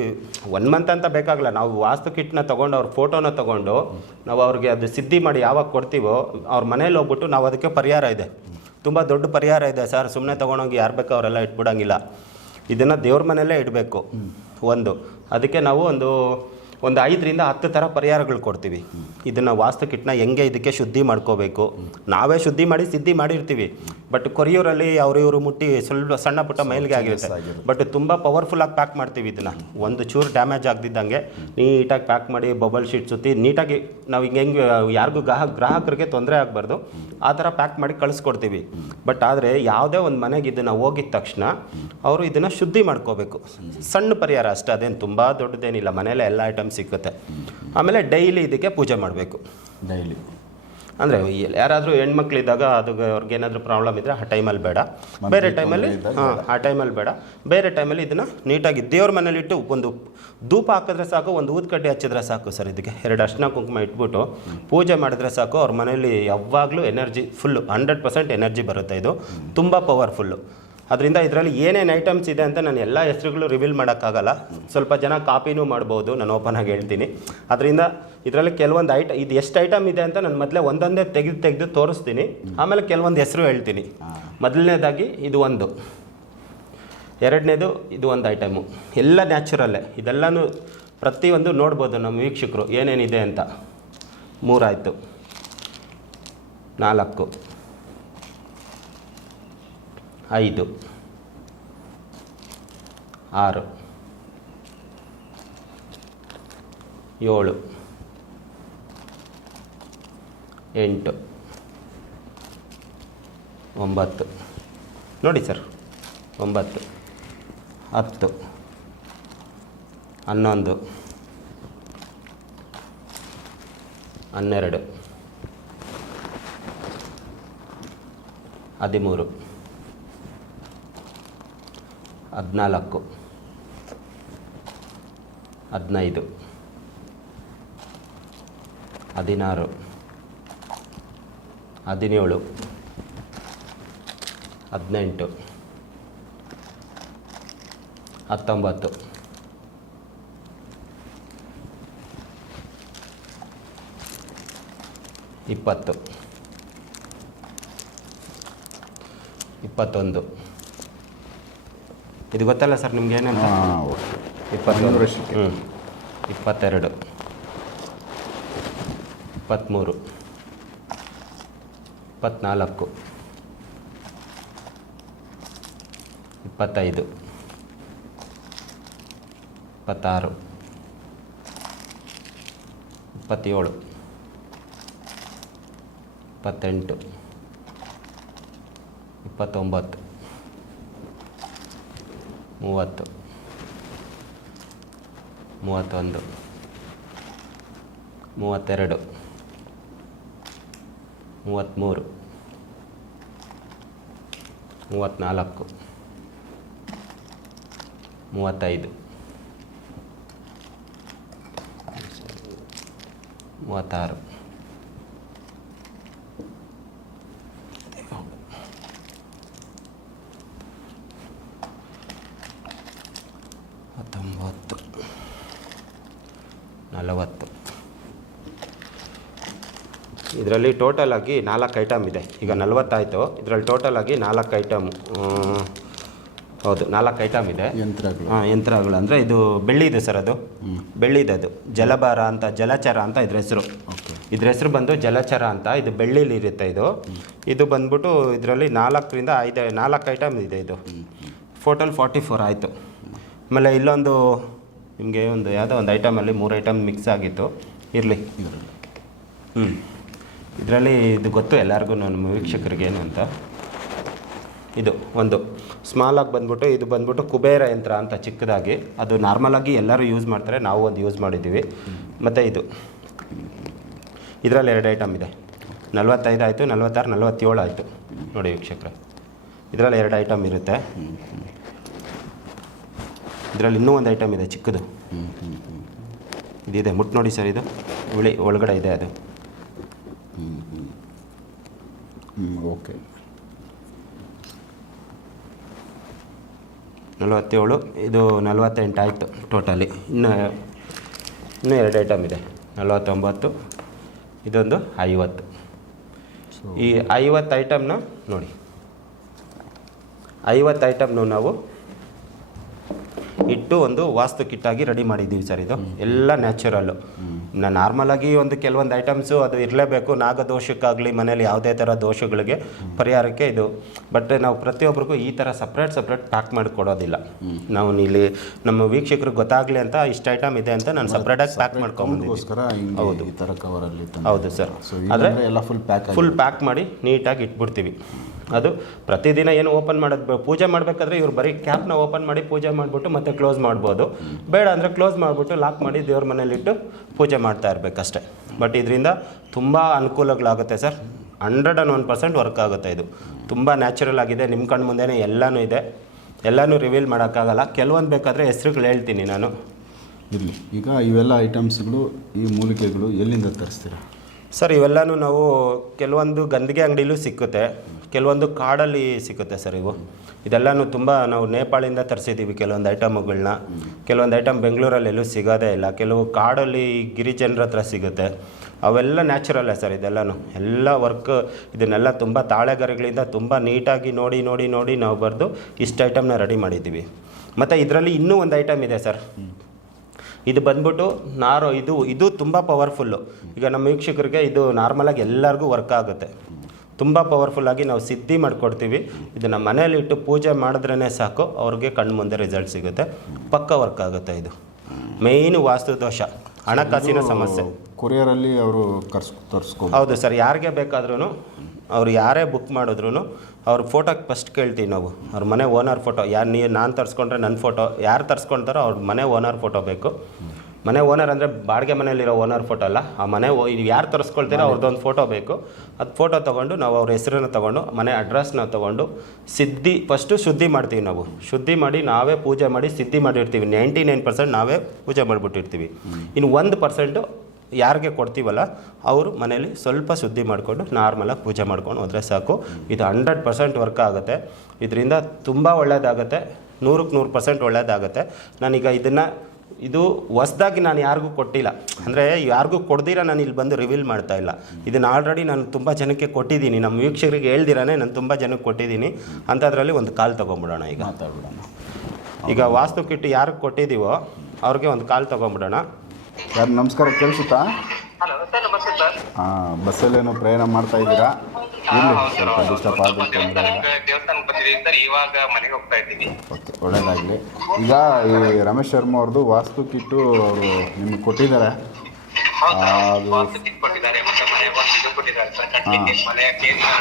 ಒನ್ ಮಂತ್ ಅಂತ ಬೇಕಾಗಲ್ಲ. ನಾವು ವಾಸ್ತು ಕಿಟ್ನ ತೊಗೊಂಡು ಅವ್ರ ಫೋಟೋನ ತೊಗೊಂಡು ನಾವು ಅವ್ರಿಗೆ ಅದು ಸಿದ್ಧಿ ಮಾಡಿ ಯಾವಾಗ ಕೊಡ್ತೀವೋ ಅವ್ರ ಮನೇಲಿ ಹೋಗ್ಬಿಟ್ಟು ನಾವು ಅದಕ್ಕೆ ಪರಿಹಾರ ಇದೆ. ತುಂಬ ದೊಡ್ಡ ಪರಿಹಾರ ಇದೆ ಸರ್. ಸುಮ್ಮನೆ ತೊಗೊಂಡೋಗಿ ಯಾರು ಬೇಕೋ ಅವರೆಲ್ಲ ಇಟ್ಬಿಡಂಗಿಲ್ಲ. ಇದನ್ನು ದೇವ್ರ ಮನೆಯಲ್ಲೇ ಇಡಬೇಕು. ಒಂದು. ಅದಕ್ಕೆ ನಾವು ಒಂದು ಒಂದು ಐದರಿಂದ ಹತ್ತು ಥರ ಪರಿಹಾರಗಳು ಕೊಡ್ತೀವಿ. ಇದನ್ನು ವಾಸ್ತು ಕಿಟ್ನ ಹೆಂಗೆ ಇದಕ್ಕೆ ಶುದ್ಧಿ ಮಾಡ್ಕೋಬೇಕು? ನಾವೇ ಶುದ್ಧಿ ಮಾಡಿ ಸಿದ್ಧಿ ಮಾಡಿರ್ತೀವಿ. ಬಟ್ ಕೊರಿಯೂರಲ್ಲಿ ಅವರು ಇವರು ಮುಟ್ಟಿ ಸ್ವಲ್ಪ ಸಣ್ಣ ಪುಟ್ಟ ಮೈಲಿಗೆ ಆಗಿರುತ್ತೆ. ಬಟ್ ತುಂಬ ಪವರ್ಫುಲ್ಲಾಗಿ ಪ್ಯಾಕ್ ಮಾಡ್ತೀವಿ ಇದನ್ನು. ಒಂದು ಚೂರು ಡ್ಯಾಮೇಜ್ ಆಗದಿದ್ದಂಗೆ ನೀಟಾಗಿ ಪ್ಯಾಕ್ ಮಾಡಿ ಬಬಲ್ ಶೀಟ್ ಸುತ್ತಿ ನೀಟಾಗಿ ನಾವು ಹಿಂಗೆ ಹೆಂಗೆ ಯಾರಿಗೂ ಗ್ರಾಹಕ ಗ್ರಾಹಕರಿಗೆ ತೊಂದರೆ ಆಗಬಾರ್ದು. ಆ ಥರ ಪ್ಯಾಕ್ ಮಾಡಿ ಕಳಿಸ್ಕೊಡ್ತೀವಿ. ಬಟ್ ಆದರೆ ಯಾವುದೇ ಒಂದು ಮನೆಗೆ ಇದನ್ನು ಹೋಗಿದ ತಕ್ಷಣ ಅವರು ಇದನ್ನು ಶುದ್ಧಿ ಮಾಡ್ಕೋಬೇಕು. ಸಣ್ಣ ಪರಿಹಾರ ಅಷ್ಟೇ ಅದೇನು ತುಂಬ ದೊಡ್ಡದೇನಿಲ್ಲ. ಮನೇಲೆ ಎಲ್ಲ ಐಟಮ್ ಸಿಕ್ಕುತ್ತೆ. ಆಮೇಲೆ ಡೈಲಿ ಇದಕ್ಕೆ ಪೂಜೆ ಮಾಡಬೇಕು. ಡೈಲಿ. ಅಂದರೆ ಯಾರಾದರೂ ಹೆಣ್ಮಕ್ಳಿದ್ದಾಗ ಅದು ಅವ್ರಿಗೆ ಏನಾದರೂ ಪ್ರಾಬ್ಲಮ್ ಇದ್ದರೆ ಆ ಟೈಮಲ್ಲಿ ಬೇಡ. ಬೇರೆ ಟೈಮಲ್ಲಿ ಹಾಂ ಆ ಟೈಮಲ್ಲಿ ಬೇಡ. ಬೇರೆ ಟೈಮಲ್ಲಿ ಇದನ್ನು ನೀಟಾಗಿ ದೇವ್ರ ಮನೇಲಿಟ್ಟು ಒಂದು ಧೂಪ ಹಾಕಿದ್ರೆ ಸಾಕು ಒಂದು ಊದ್ಕಡ್ಡಿ ಹಚ್ಚಿದ್ರೆ ಸಾಕು ಸರ್ ಇದಕ್ಕೆ. ಎರಡು ಅಷ್ಟನ ಕುಂಕುಮ ಇಟ್ಬಿಟ್ಟು ಪೂಜೆ ಮಾಡಿದ್ರೆ ಸಾಕು ಅವ್ರ ಮನೇಲಿ ಯಾವಾಗಲೂ energy full hundred percent energy ಬರುತ್ತೆ ಇದು. ತುಂಬ ಪವರ್ಫುಲ್ಲು ಅದರಿಂದ ಇದರಲ್ಲಿ ಏನೇನು ಐಟಮ್ಸ್ ಇದೆ ಅಂತ ನಾನು ಎಲ್ಲ ಹೆಸರುಗಳು ರಿವೀಲ್ ಮಾಡೋಕ್ಕಾಗಲ್ಲ. ಸ್ವಲ್ಪ ಜನ ಕಾಪಿನೂ ಮಾಡ್ಬೋದು ನಾನು ಓಪನ್ ಆಗಿ ಹೇಳ್ತೀನಿ. ಅದರಿಂದ ಇದರಲ್ಲಿ ಕೆಲವೊಂದು ಐಟ ಇದು ಎಷ್ಟು ಐಟಮ್ ಇದೆ ಅಂತ ನಾನು ಮೊದಲೇ ಒಂದೊಂದೇ ತೆಗೆದು ತೆಗೆದು ತೋರಿಸ್ತೀನಿ. ಆಮೇಲೆ ಕೆಲವೊಂದು ಹೆಸರು ಹೇಳ್ತೀನಿ. ಮೊದಲನೇದಾಗಿ ಇದು ಒಂದು. ಎರಡನೇದು ಇದು ಒಂದು ಐಟಮು ಎಲ್ಲ ನ್ಯಾಚುರಲ್ಲೇ ಇದೆಲ್ಲನೂ ಪ್ರತಿಯೊಂದು ನೋಡ್ಬೋದು ನಮ್ಮ ವೀಕ್ಷಕರು. ಏನೇನಿದೆ ಅಂತ. ಮೂರಾಯಿತು. ನಾಲ್ಕು. ಐದು. ಆರು. ಏಳು. ಎಂಟು. ಒಂಬತ್ತು. ನೋಡಿ ಸರ್. ಒಂಬತ್ತು. ಹತ್ತು. ಹನ್ನೊಂದು. ಹನ್ನೆರಡು. ಹದಿಮೂರು. ಹದಿನಾಲ್ಕು. ಹದಿನೈದು. ಹದಿನಾರು. ಹದಿನೇಳು. ಹದಿನೆಂಟು. ಹತ್ತೊಂಬತ್ತು. ಇಪ್ಪತ್ತು. ಇಪ್ಪತ್ತೊಂದು. ಇದು ಗೊತ್ತಲ್ಲ ಸರ್ ನಿಮ್ಗೆ ಏನಂತ ಹಾಂ ಓಕೆ. ಇಪ್ಪತ್ತೊಂದು. ವರ್ಷಕ್ಕೆ. ಹ್ಞೂ ಇಪ್ಪತ್ತೆರಡು. ಇಪ್ಪತ್ತ್ಮೂರು ಇಪ್ಪತ್ನಾಲ್ಕು. ಇಪ್ಪತ್ತೈದು. ಇಪ್ಪತ್ತಾರು. ಇಪ್ಪತ್ತೇಳು. ಇಪ್ಪತ್ತೆಂಟು. ಇಪ್ಪತ್ತೊಂಬತ್ತು. ಮೂವತ್ತು. ಮೂವತ್ತೊಂದು. ಮೂವತ್ತೆರಡು. ಮೂವತ್ತ್ಮೂರು. ಮೂವತ್ತ್ನಾಲ್ಕು. ಮೂವತ್ತೈದು. ಮೂವತ್ತಾರು ಹತ್ತೊಂಬತ್ತು ನಲವತ್ತು ಇದರಲ್ಲಿ ಟೋಟಲ್ ಆಗಿ ನಾಲ್ಕು ಐಟಮ್ ಇದೆ. ಈಗ ನಲವತ್ತಾಯಿತು. ಇದರಲ್ಲಿ ಟೋಟಲ್ ಆಗಿ ನಾಲ್ಕು ಐಟಮ್ ಹೌದು ನಾಲ್ಕು ಐಟಮ್ ಇದೆ. ಯಂತ್ರಗಳು. ಹಾಂ ಯಂತ್ರಗಳು. ಅಂದರೆ ಇದು ಬೆಳ್ಳಿದೆ ಸರ್ ಅದು. ಬೆಳ್ಳಿದೆ ಅದು. ಜಲಭಾರ ಅಂತ ಜಲಚರ ಅಂತ ಇದ್ರ ಹೆಸರು. ಇದ್ರ ಹೆಸರು ಬಂದು ಜಲಚರ ಅಂತ. ಇದು ಬೆಳ್ಳಿಲಿ ಇರುತ್ತೆ ಇದು. ಇದು ಬಂದ್ಬಿಟ್ಟು ಇದರಲ್ಲಿ ನಾಲ್ಕರಿಂದ ಐದು ನಾಲ್ಕು ಐಟಮ್ ಇದೆ ಇದು. ಫೋಟಲ್ ಫಾರ್ಟಿ ಫೋರ್ ಆಯಿತು. ಆಮೇಲೆ ಇಲ್ಲೊಂದು ನಿಮಗೆ ಒಂದು ಯಾವುದೋ ಒಂದು ಐಟಮಲ್ಲಿ ಮೂರು ಐಟಮ್ ಮಿಕ್ಸ್ ಆಗಿತ್ತು. ಇರಲಿ. ಹ್ಞೂ ಇದರಲ್ಲಿ ಇದು ಗೊತ್ತು ಎಲ್ಲರಿಗೂ ನಮ್ಮ ವೀಕ್ಷಕರಿಗೆ ಏನು ಅಂತ? ಇದು ಒಂದು. ಸ್ಮಾಲ್ ಆಗಿ ಬಂದ್ಬಿಟ್ಟು ಇದು ಬಂದ್ಬಿಟ್ಟು ಕುಬೇರ ಯಂತ್ರ ಅಂತ ಚಿಕ್ಕದಾಗಿ. ಅದು ನಾರ್ಮಲಾಗಿ ಎಲ್ಲರೂ ಯೂಸ್ ಮಾಡ್ತಾರೆ ನಾವು ಒಂದು ಯೂಸ್ ಮಾಡಿದ್ದೀವಿ. ಮತ್ತು ಇದು. ಇದರಲ್ಲಿ ಎರಡು ಐಟಮ್ ಇದೆ. ನಲ್ವತ್ತೈದು ಆಯಿತು ನಲ್ವತ್ತಾರು ನಲ್ವತ್ತೇಳು ಆಯಿತು. ನೋಡಿ ವೀಕ್ಷಕರೇ. ಇದರಲ್ಲಿ ಎರಡು ಐಟಮ್ ಇರುತ್ತೆ. ಇದರಲ್ಲಿ ಇನ್ನೂ ಒಂದು ಐಟಮ್ ಇದೆ ಚಿಕ್ಕದು. ಹ್ಞೂ ಹ್ಞೂ ಹ್ಞೂ ಇದಿದೆ. ಮುಟ್ಟು ನೋಡಿ ಸರ್ ಇದು. ಉಳಿ ಒಳಗಡೆ ಇದೆ ಅದು. ಓಕೆ. ನಲವತ್ತೇಳು ಇದು ನಲವತ್ತೆಂಟು ಆಯಿತು ಟೋಟಲಿ. ಇನ್ನು ಇನ್ನೂ ಎರಡು ಐಟಮ್ ಇದೆ. ನಲವತ್ತೊಂಬತ್ತು ಇದೊಂದು ಐವತ್ತು. ಈ ಐವತ್ತು ಐಟಮ್ನ ನೋಡಿ. ಐವತ್ತು ಐಟಮ್ನು ನಾವು ಇಟ್ಟು ಒಂದು ವಾಸ್ತು ಕಿಟ್ಟಾಗಿ ರೆಡಿ ಮಾಡಿದ್ದೀವಿ ಸರ್ ಇದು. ಎಲ್ಲ ನ್ಯಾಚುರಲ್ಲು ನಾರ್ಮಲಾಗಿ ಒಂದು ಕೆಲವೊಂದು ಐಟಮ್ಸು ಅದು ಇರಲೇಬೇಕು. ನಾಗದೋಷಕ್ಕಾಗಲಿ ಮನೇಲಿ ಯಾವುದೇ ಥರ ದೋಷಗಳಿಗೆ ಪರಿಹಾರಕ್ಕೆ ಇದು. ಬಟ್ ನಾವು ಪ್ರತಿಯೊಬ್ಬರಿಗೂ ಈ ಥರ ಸಪ್ರೇಟ್ ಸಪ್ರೇಟ್ ಪ್ಯಾಕ್ ಮಾಡಿ ಕೊಡೋದಿಲ್ಲ. ನಾವು ಇಲ್ಲಿ ನಮ್ಮ ವೀಕ್ಷಕರಿಗೆ ಗೊತ್ತಾಗಲಿ ಅಂತ ಇಷ್ಟು ಐಟಮ್ ಇದೆ ಅಂತ ನಾನು ಸಪ್ರೇಟಾಗಿ ಪ್ಯಾಕ್ ಮಾಡ್ಕೊಂಡ್ಬಂದಿದ್ದೀನಿ ಹೌದು ಹಿಂಗೆ ಈ ಥರ ಕವರಲ್ಲಿ ಹೌದು ಸರ್. ಆದರೆ ಎಲ್ಲ ಫುಲ್ ಪ್ಯಾಕ್ ಫುಲ್ ಪ್ಯಾಕ್ ಮಾಡಿ ನೀಟಾಗಿ ಇಟ್ಬಿಡ್ತೀವಿ. ಅದು ಪ್ರತಿದಿನ ಏನು ಓಪನ್ ಮಾಡೋದು ಪೂಜೆ ಮಾಡಬೇಕಾದ್ರೆ ಇವ್ರು ಬರೀ ಕ್ಯಾಪ್ನ ಓಪನ್ ಮಾಡಿ ಪೂಜೆ ಮಾಡಿಬಿಟ್ಟು ಮತ್ತೆ ಕ್ಲೋಸ್ ಮಾಡ್ಬೋದು. ಬೇಡ ಅಂದರೆ ಕ್ಲೋಸ್ ಮಾಡಿಬಿಟ್ಟು ಲಾಕ್ ಮಾಡಿ ದೇವ್ರ ಮನೇಲಿಟ್ಟು ಪೂಜೆ ಮಾಡ್ತಾ ಇರಬೇಕಷ್ಟೆ. ಬಟ್ ಇದರಿಂದ ತುಂಬ ಅನುಕೂಲಗಳಾಗುತ್ತೆ sir. Hundred and one percent work ಆಗುತ್ತೆ ಇದು. ತುಂಬ ನ್ಯಾಚುರಲ್ ಆಗಿದೆ. ನಿಮ್ಮ ಕಣ್ಣು ಮುಂದೆನೇ ಎಲ್ಲನೂ ಇದೆ. ಎಲ್ಲನೂ ರಿವೀಲ್ ಮಾಡೋಕ್ಕಾಗಲ್ಲ. ಕೆಲವೊಂದು ಬೇಕಾದರೆ ಹೆಸ್ರುಗಳು ಹೇಳ್ತೀನಿ ನಾನು. ಇರಲಿ. ಈಗ ಇವೆಲ್ಲ ಐಟಮ್ಸ್ಗಳು ಈ ಮೂಲಿಕೆಗಳು ಎಲ್ಲಿಂದ ತರಿಸ್ತೀರಾ? ಸರ್ ಇವೆಲ್ಲನೂ ನಾವು ಕೆಲವೊಂದು ಗಂದಿಗೆ ಅಂಗಡಿಲೂ ಸಿಕ್ಕುತ್ತೆ. ಕೆಲವೊಂದು ಕಾಡಲ್ಲಿ ಸಿಗುತ್ತೆ ಸರ್ ಇವು. ಇದೆಲ್ಲನೂ ತುಂಬ ನಾವು ನೇಪಾಳಿಂದ ತರಿಸಿದ್ದೀವಿ ಕೆಲವೊಂದು ಐಟಮ್ಗಳನ್ನ. ಕೆಲವೊಂದು ಐಟಮ್ ಬೆಂಗಳೂರಲ್ಲಿ ಎಲ್ಲೂ ಸಿಗೋದೇ ಇಲ್ಲ. ಕೆಲವು ಕಾಡಲ್ಲಿ ಗಿರಿಜನರ ಹತ್ರ ಸಿಗುತ್ತೆ. ಅವೆಲ್ಲ ನ್ಯಾಚುರಲ್ಲೇ ಸರ್ ಇದೆಲ್ಲನೂ. ಎಲ್ಲ ವರ್ಕ್ ಇದನ್ನೆಲ್ಲ ತುಂಬ ತಾಳೆಗರಿಗಳಿಂದ ತುಂಬ ನೀಟಾಗಿ ನೋಡಿ ನೋಡಿ ನೋಡಿ ನಾವು ಬರೆದು ಇಷ್ಟು ಐಟಮ್ನ ರೆಡಿ ಮಾಡಿದ್ದೀವಿ. ಮತ್ತು ಇದರಲ್ಲಿ ಇನ್ನೂ ಒಂದು ಐಟಮ್ ಇದೆ ಸರ್. ಇದು ಬಂದ್ಬಿಟ್ಟು ನಾರು ಇದು ಇದು ತುಂಬ ಪವರ್ಫುಲ್ಲು. ಈಗ ನಮ್ಮ ವೀಕ್ಷಕರಿಗೆ ಇದು ನಾರ್ಮಲಾಗಿ ಎಲ್ಲರಿಗೂ ವರ್ಕ್ ಆಗುತ್ತೆ. ತುಂಬ ಪವರ್ಫುಲ್ಲಾಗಿ ನಾವು ಸಿದ್ಧಿ ಮಾಡಿಕೊಡ್ತೀವಿ. ಇದನ್ನು ಮನೇಲಿ ಇಟ್ಟು ಪೂಜೆ ಮಾಡಿದ್ರೇ ಸಾಕು ಅವ್ರಿಗೆ ಕಣ್ಣು ಮುಂದೆ ರಿಸಲ್ಟ್ ಸಿಗುತ್ತೆ. ಪಕ್ಕ ವರ್ಕ್ ಆಗುತ್ತೆ ಇದು. ಮೇಯ್ನ್ ವಾಸ್ತು ದೋಷ ಹಣಕಾಸಿನ ಸಮಸ್ಯೆ. ಕೊರಿಯರಲ್ಲಿ ಅವರು ಕರ್ಸ್ ತರಿಸ್ಕೊ ಹೌದು ಸರ್ ಯಾರಿಗೆ ಬೇಕಾದ್ರೂ ಅವ್ರು ಯಾರೇ ಬುಕ್ ಮಾಡಿದ್ರು ಅವ್ರ ಫೋಟೋಗೆ ಫಸ್ಟ್ ಕೇಳ್ತೀವಿ ನಾವು. ಅವ್ರ ಮನೆ ಓನರ್ ಫೋಟೋ ಯಾರು ನೀ ನಾನು ತರಿಸ್ಕೊಂಡ್ರೆ ನನ್ನ ಫೋಟೋ ಯಾರು ತರಿಸ್ಕೊಳ್ತಾರೋ ಅವ್ರ ಮನೆ ಓನರ್ ಫೋಟೋ ಬೇಕು. ಮನೆ ಓನರ್ ಅಂದರೆ ಬಾಡಿಗೆ ಮನೆಯಲ್ಲಿರೋ ಓನರ್ ಫೋಟೋ ಅಲ್ಲ. ಆ ಮನೆ ಇದು ಯಾರು ತರಿಸ್ಕೊಳ್ತೀರೋ ಅವ್ರದ್ದೊಂದು ಫೋಟೋ ಬೇಕು. ಅದು ಫೋಟೋ ತೊಗೊಂಡು ನಾವು ಅವ್ರ ಹೆಸರನ್ನು ತೊಗೊಂಡು ಮನೆ ಅಡ್ರೆಸ್ನ ತೊಗೊಂಡು ಸಿದ್ಧಿ ಫಸ್ಟು ಶುದ್ಧಿ ಮಾಡ್ತೀವಿ ನಾವು. ಶುದ್ಧಿ ಮಾಡಿ ನಾವೇ ಪೂಜೆ ಮಾಡಿ ಸಿದ್ಧಿ ಮಾಡಿರ್ತೀವಿ. ನೈಂಟಿ ನೈನ್ ಪರ್ಸೆಂಟ್ ನಾವೇ ಪೂಜೆ ಮಾಡಿಬಿಟ್ಟಿರ್ತೀವಿ. ಇನ್ನು ಒಂದು ಪರ್ಸೆಂಟು ಯಾರಿಗೆ ಕೊಡ್ತೀವಲ್ಲ ಅವರು ಮನೇಲಿ ಸ್ವಲ್ಪ ಶುದ್ಧಿ ಮಾಡಿಕೊಂಡು ನಾರ್ಮಲಾಗಿ ಪೂಜೆ ಮಾಡ್ಕೊಂಡು ಹೋದರೆ ಸಾಕು. ಇದು ಹಂಡ್ರೆಡ್ ಪರ್ಸೆಂಟ್ ವರ್ಕ್ ಆಗುತ್ತೆ. ಇದರಿಂದ ತುಂಬ ಒಳ್ಳೆಯದಾಗುತ್ತೆ ನೂರಕ್ಕೆ ನೂರು ಪರ್ಸೆಂಟ್ ಒಳ್ಳೆಯದಾಗುತ್ತೆ ನಾನೀಗ ಇದನ್ನು ಇದು ಹೊಸ್ದಾಗಿ ನಾನು ಯಾರಿಗೂ ಕೊಟ್ಟಿಲ್ಲ. ಅಂದರೆ ಯಾರಿಗೂ ಕೊಡ್ದಿರ ನಾನು ಇಲ್ಲಿ ಬಂದು ರಿವೀಲ್ ಮಾಡ್ತಾ ಇಲ್ಲ. ಇದನ್ನು ಆಲ್ರೆಡಿ ನಾನು ತುಂಬ ಜನಕ್ಕೆ ಕೊಟ್ಟಿದ್ದೀನಿ. ನಮ್ಮ ವೀಕ್ಷಕರಿಗೆ ಹೇಳ್ದಿರಾನೆ ನಾನು ತುಂಬ ಜನಕ್ಕೆ ಕೊಟ್ಟಿದ್ದೀನಿ. ಅಂಥದ್ರಲ್ಲಿ ಒಂದು ಕಾಲ್ ತೊಗೊಂಬಿಡೋಣ ಈಗ. ಮಾತಾಡ್ಬಿಡೋಣ. ಈಗ ವಾಸ್ತು ಕಿಟ್ ಯಾರಿಗೆ ಕೊಟ್ಟಿದ್ದೀವೋ ಅವ್ರಿಗೆ ಒಂದು ಕಾಲ್ ತೊಗೊಂಬಿಡೋಣ. ಯಾರು ನಮಸ್ಕಾರ ಕೇಳಿಸುತ್ತಾ? Sir sir. ಹಾಂ ಬಸ್ಸಲ್ಲೇನೋ ಪ್ರಯಾಣ ಮಾಡ್ತಾ ಇದ್ದೀರಾ? ದೇವಸ್ಥಾನಕ್ಕೆ ಬಂದಿದ್ದೀವಿ ಸರ್ ಇವಾಗ ಮನೆಗೆ ಹೋಗ್ತಾ ಇದ್ದೀವಿ. ಓಕೆ ಒಳ್ಳೇದಾಗಲಿ. ಈಗ ಈ ರಮೇಶ್ ಶರ್ಮಾ ಅವ್ರದ್ದು ವಾಸ್ತು ಕಿಟ್ಟು ಅವರು ನಿಮ್ಗೆ ಕೊಟ್ಟಿದ್ದಾರೆ. ವಾಸ್ತು ಕಿಟ್ ಕೊಟ್ಟಿದ್ದಾರೆ ಮತ್ತೆ ಮನೆ ಇದು ಕೊಟ್ಟಿದ್ದಾರೆ ಸರ್. ಕಟ್ಲಿಕ್ಕೆ ಮನೆ